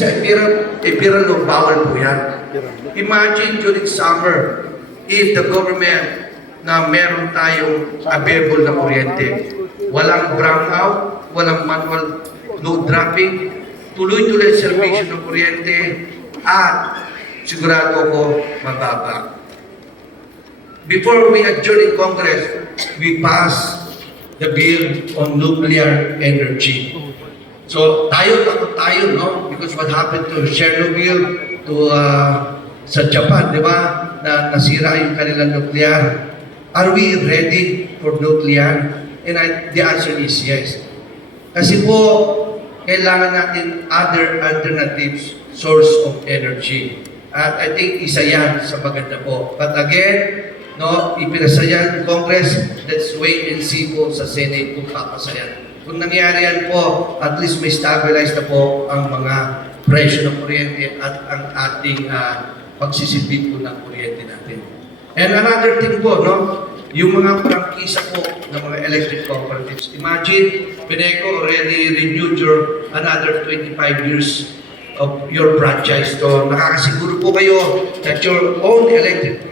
Sa Epiral Law, bawal po yan. Imagine during summer, if the government na meron tayong available na kuryente, walang brownout, walang manual load dropping, tuloy-tuloy servisyo ng kuryente, at sigurado ko mababa. Before we adjourn in Congress, we pass the bill on nuclear energy. So takot tayo, no? Because what happened to Chernobyl, to sa Japan, di ba? Na nasira yung kanilang nuclear. Are we ready for nuclear? And the answer is yes. Kasi po, kailangan natin other alternatives source of energy. At I think isa yan sa maganda po. But again, no, ipinasa yan ng Congress, let's wait and see po sa Senate kung papasa yan. Kung nangyari yan po, at least may stabilize na po ang mga presyo ng kuryente at ang ating pagsisilbi po ng kuryente natin. And another thing po, no, yung mga prangkisa po ng mga electric cooperatives. Imagine, Pineco already renewed your another 25 years of your franchise. So, nakakasiguro po kayo that your own electric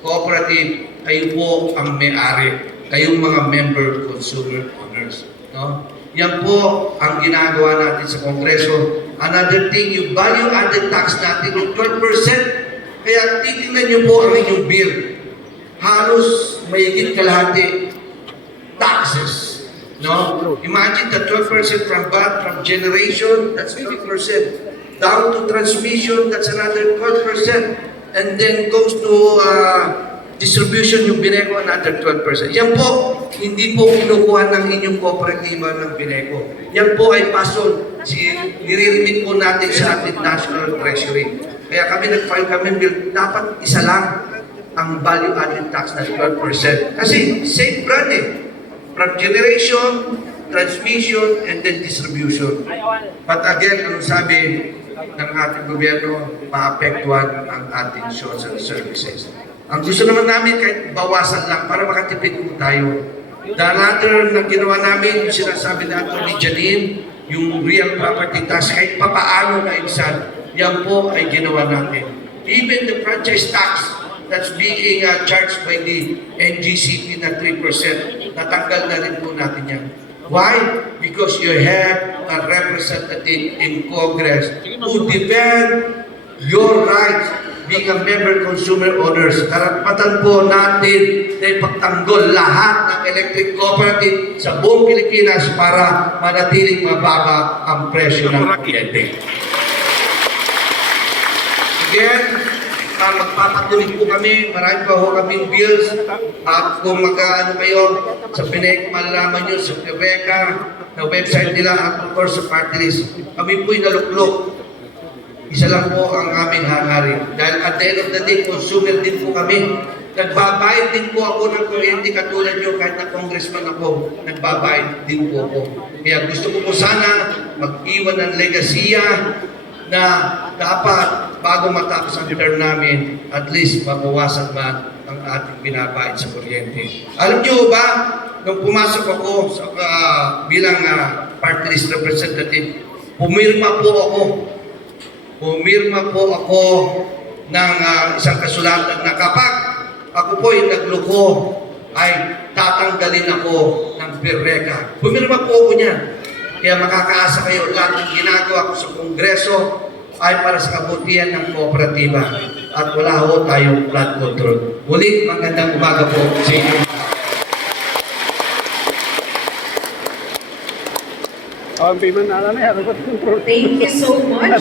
cooperative, kayo po ang may-ari. Kayong mga member consumer owners. No? Yan po ang ginagawa natin sa Kongreso. Another thing, yung value-added tax natin yung 12%. Kaya titingnan nyo po ang inyong bill. Halos mayigit kalahati taxes. No? Imagine the 12% from VAT, from generation, that's 50%. Down to transmission, that's another 12%. And then goes to distribution yung Pineco, another 12%. Yan po, hindi po kinukuha ng inyong kooperatiba ng Pineco. Yan po ay pason. Nire-remit po natin sa ating National Treasury. Kaya kami nag-file kami bill, dapat isa lang ang value-added tax na 12%. Kasi safe brand eh. From generation, transmission, and then distribution. But again, anong sabi ng ating gobyerno, maapektuhan ang ating social services. Ang gusto naman namin kahit bawasan lang para makatipid po tayo. The latter na ginawa namin, yung sinasabi na ito ni Janine, yung real property tax, kahit papaano na insan, yan po ay ginawa namin. Even the franchise tax that's being charged by the NGCP na 3%, natanggal na rin po natin yan. Why? Because you have a representative in Congress who defend your rights being a member consumer owners. Karapatan po natin na ipagtanggol lahat ng electric cooperative sa buong Pilipinas para manatiling mababa ang presyo ng kuryente. Again, magpapatuloy po kami, marami pa ho kaming bills, at kung magkaano kayo sa Pineco, malalaman nyo sa Quebeca, na website nila, at of course sa party list, kami po'y naluklok. Isa lang po ang aming hangarin. Dahil at the end of the day, consumer din po kami. Nagbabayad din po ako ng kuryente katulad nyo, kahit na congressman ako, nagbabayad din po ako. Kaya gusto ko po sana mag-iwan ng legasiya na dapat bago matapos ang term namin, at least mabawasan man ang ating binabayad sa kuryente. Alam nyo ba, nung pumasok ako sa, bilang party list representative, pumirma po ako ng isang kasulatan na kapag ako po yung nagluko, ay tatanggalin ako ng PERRECA. Pumirma po ako niyan. Kaya makakaasa kayo, lahat ng ginagawa ko sa Kongreso ay para sa kabutihan ng kooperatiba. At wala ho tayong flood control. Muli, magandang umaga po sa inyo. Thank you so much.